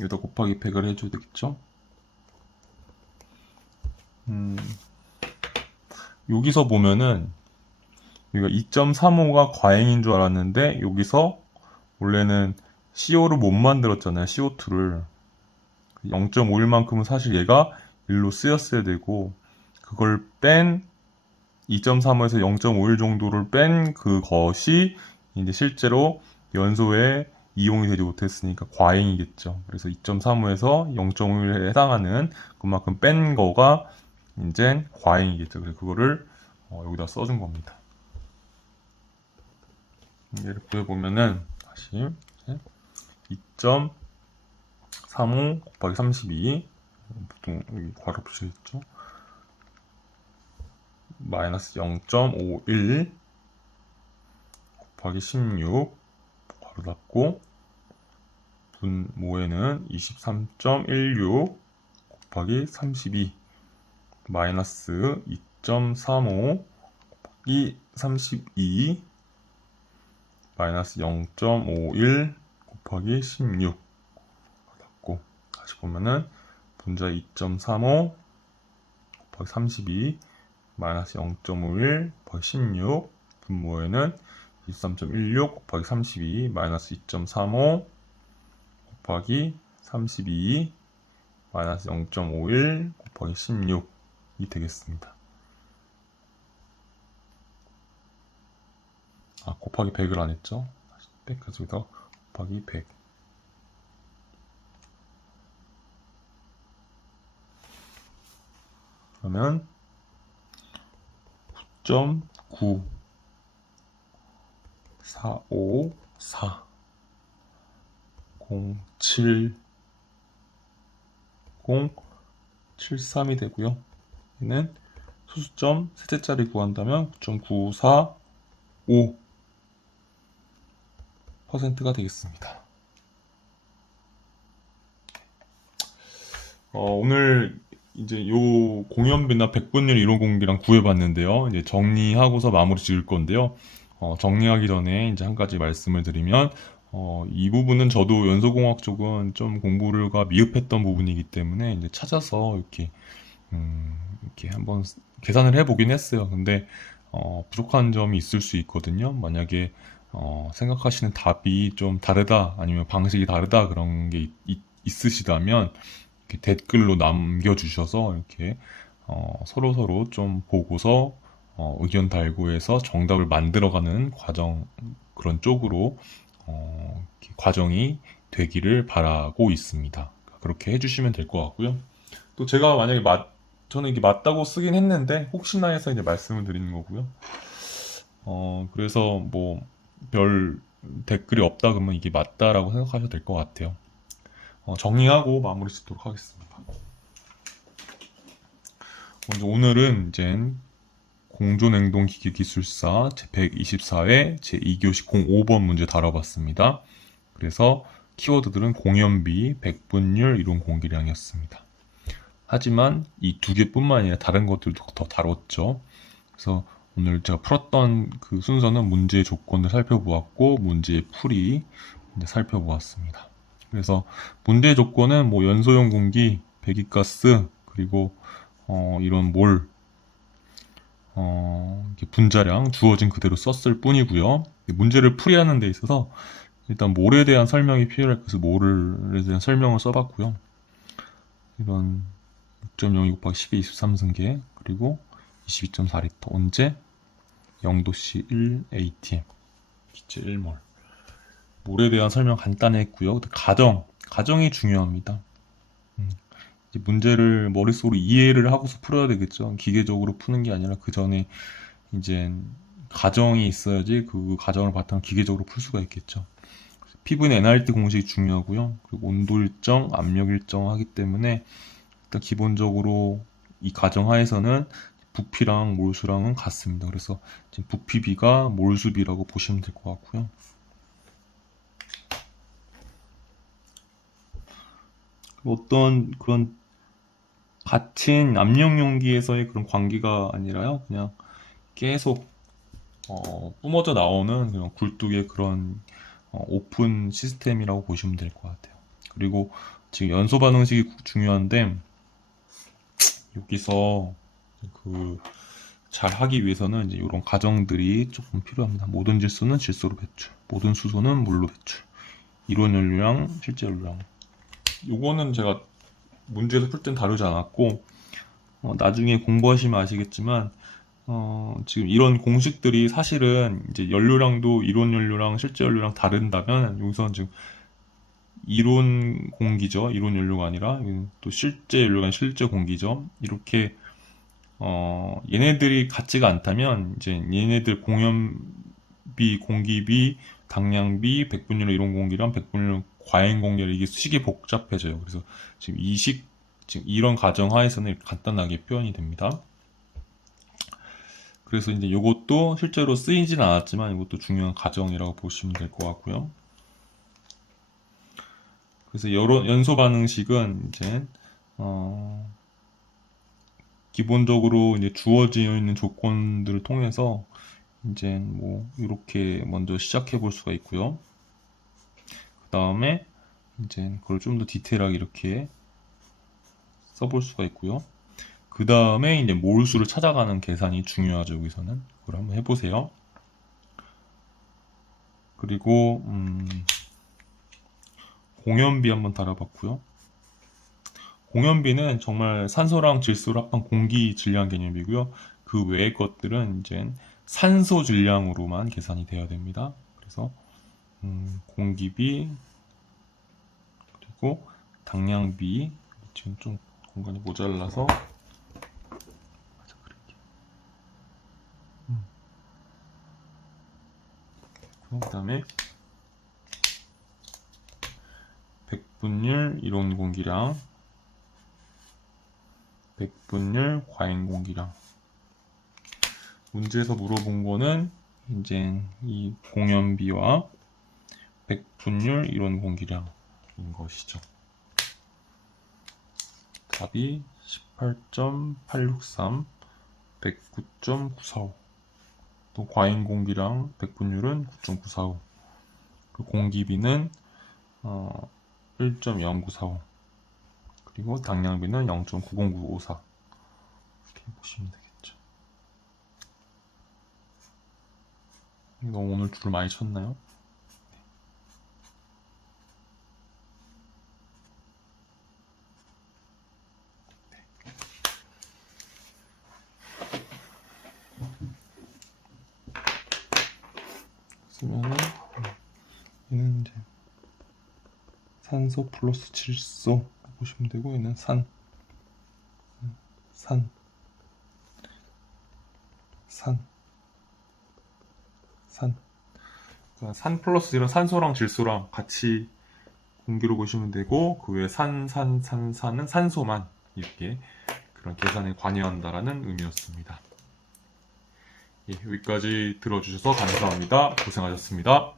여기다 곱하기 100을 해줘야 되겠죠? 여기서 보면은 여기가 2.35가 과행인 줄 알았는데 여기서 원래는 CO를 못 만들었잖아요. CO2를 0.51만큼은 사실 얘가 1로 쓰였어야 되고 그걸 뺀 2.35에서 0.51 정도를 뺀 그것이 이제 실제로 연소에 이용이 되지 못했으니까 과잉이겠죠. 그래서 2.35에서 0.51에 해당하는 그만큼 뺀 거가 이제 과잉이겠죠. 그래서 그거를 여기다 써준 겁니다. 예를 구해보면은 다시 2.35 곱하기 32 보통 여기 괄호 붙여있죠. 마이너스 0.51 곱하기 16 괄호 닫고 분모에는 23.16 곱하기 32 마이너스 2.35 곱하기 32 마이너스 0.51 곱하기 16 닫고 다시 보면은 분자 2.35 곱하기 32 마이너스 0.51 곱하기 16 분모에는 23.16 곱하기 32 마이너스 2.35 곱하기 32 마이너스 0.51 곱하기 16이 되겠습니다. 곱하기 100을 안 했죠? 100까지 여기다 곱하기 100 그러면 9.9 454 07 073이 되고요. 얘는 소수점 셋째 자리 구한다면 9.945%가 되겠습니다. 오늘 이제 요 공연비나 백분율 이론 공비랑 구해봤는데요. 이제 정리하고서 마무리 지을 건데요. 정리하기 전에 이제 한 가지 말씀을 드리면, 이 부분은 저도 연소공학 쪽은 좀 공부가 미흡했던 부분이기 때문에 이제 찾아서 이렇게 한번 계산을 해보긴 했어요. 근데 부족한 점이 있을 수 있거든요. 만약에 생각하시는 답이 좀 다르다, 아니면 방식이 다르다 그런 게 있으시다면 이렇게 댓글로 남겨주셔서 이렇게 서로 좀 보고서 의견 달고해서 정답을 만들어가는 과정, 그런 쪽으로 이렇게 과정이 되기를 바라고 있습니다. 그렇게 해주시면 될 것 같고요. 또 제가 만약에 저는 이게 맞다고 쓰긴 했는데 혹시나 해서 이제 말씀을 드리는 거고요. 그래서 뭐 별 댓글이 없다 그러면 이게 맞다라고 생각하셔도 될 것 같아요. 정리하고 마무리 짓도록 하겠습니다. 먼저 오늘은 이제 공존행동기기기술사 제124회 제2교시 05번 문제 다뤄봤습니다. 그래서 키워드들은 공연비, 백분율, 이론 공기량이었습니다. 하지만 이 두 개뿐만 아니라 다른 것들도 더 다뤘죠. 그래서 오늘 제가 풀었던 그 순서는 문제의 조건을 살펴보았고 문제의 풀이 이제 살펴보았습니다. 그래서 문제의 조건은 뭐 연소용 공기, 배기가스, 그리고 이런 몰, 분자량 주어진 그대로 썼을 뿐이고요. 문제를 풀이하는 데 있어서 일단 몰에 대한 설명이 필요할 것을 몰에 대한 설명을 써봤고요. 이런 6.02 곱하기 10의 23승계 그리고 22.4L 언제 0도씨 1 ATM 기체 1몰 몰에 대한 설명 간단히 했고요. 가정이 중요합니다. 이제 문제를 머릿속으로 이해를 하고서 풀어야 되겠죠. 기계적으로 푸는 게 아니라 그 전에 이제 가정이 있어야지 그 가정을 바탕으로 기계적으로 풀 수가 있겠죠. PV는 NRT 공식이 중요하고요. 그리고 온도 일정, 압력 일정 하기 때문에 일단 기본적으로 이 가정하에서는 부피랑 몰수랑은 같습니다. 그래서 지금 부피비가 몰수비라고 보시면 될 것 같고요. 어떤 그런 갇힌 압력 용기에서의 그런 관계가 아니라요. 그냥 계속 뿜어져 나오는 그런 굴뚝의 그런 오픈 시스템이라고 보시면 될 것 같아요. 그리고 지금 연소 반응식이 중요한데 여기서 그 잘 하기 위해서는 이제 이런 과정들이 조금 필요합니다. 모든 질소는 질소로 배출, 모든 수소는 물로 배출, 이론 연료랑 실제 연료랑. 요거는 제가 문제에서 풀 땐 다루지 않았고 나중에 공부하시면 아시겠지만 지금 이런 공식들이 사실은 이제 연료량도 이론 연료랑 실제 연료랑 다른다면 여기서 지금 이론 공기죠. 이론 연료가 아니라 또 실제 연료가 실제 공기죠. 이렇게 얘네들이 같지가 않다면 이제 얘네들 공연비, 공기비, 당량비, 백분율 이론 공기랑 백분율 과행 공기 이게 식이 복잡해져요. 그래서 지금 지금 이런 가정 하에서는 이렇게 간단하게 표현이 됩니다. 그래서 이제 이것도 실제로 쓰이진 않았지만 이것도 중요한 가정이라고 보시면 될 것 같고요. 그래서 여러 연소 반응식은 이제 기본적으로 이제 주어져 있는 조건들을 통해서 이제 뭐 이렇게 먼저 시작해 볼 수가 있고요. 그 다음에 이제 그걸 좀 더 디테일하게 이렇게 써볼 수가 있고요. 그 다음에 이제 몰수를 찾아가는 계산이 중요하죠. 여기서는 그걸 한번 해보세요. 그리고 공연비 한번 달아봤고요. 공연비는 정말 산소랑 질소를 합한 공기 질량 개념이고요. 그 외의 것들은 이제 산소 질량으로만 계산이 돼야 됩니다. 그래서 공기비 그리고 당량비 지금 좀 공간이 모자라서 그 다음에 백분율 이론 공기량, 백분율 과잉 공기량. 문제에서 물어본 거는 이제 이 공연비와 백분율 이론 공기량인 것이죠. 답이 18.863, 109.945. 또 과잉 공기량 백분율은 9.945. 그 공기비는 1.0945. 그리고 당량비는 0.90954. 이렇게 보시면 되겠죠. 너무 오늘 줄 많이 쳤나요? 쓰면은 얘는 이제 산소 플러스 질소 보시면 되고 얘는 산 그러니까 산 플러스 이런 산소랑 질소랑 같이 공기로 보시면 되고 그 외에 산은 산소만 이렇게 그런 계산에 관여한다라는 의미였습니다. 예, 여기까지 들어주셔서 감사합니다. 고생하셨습니다.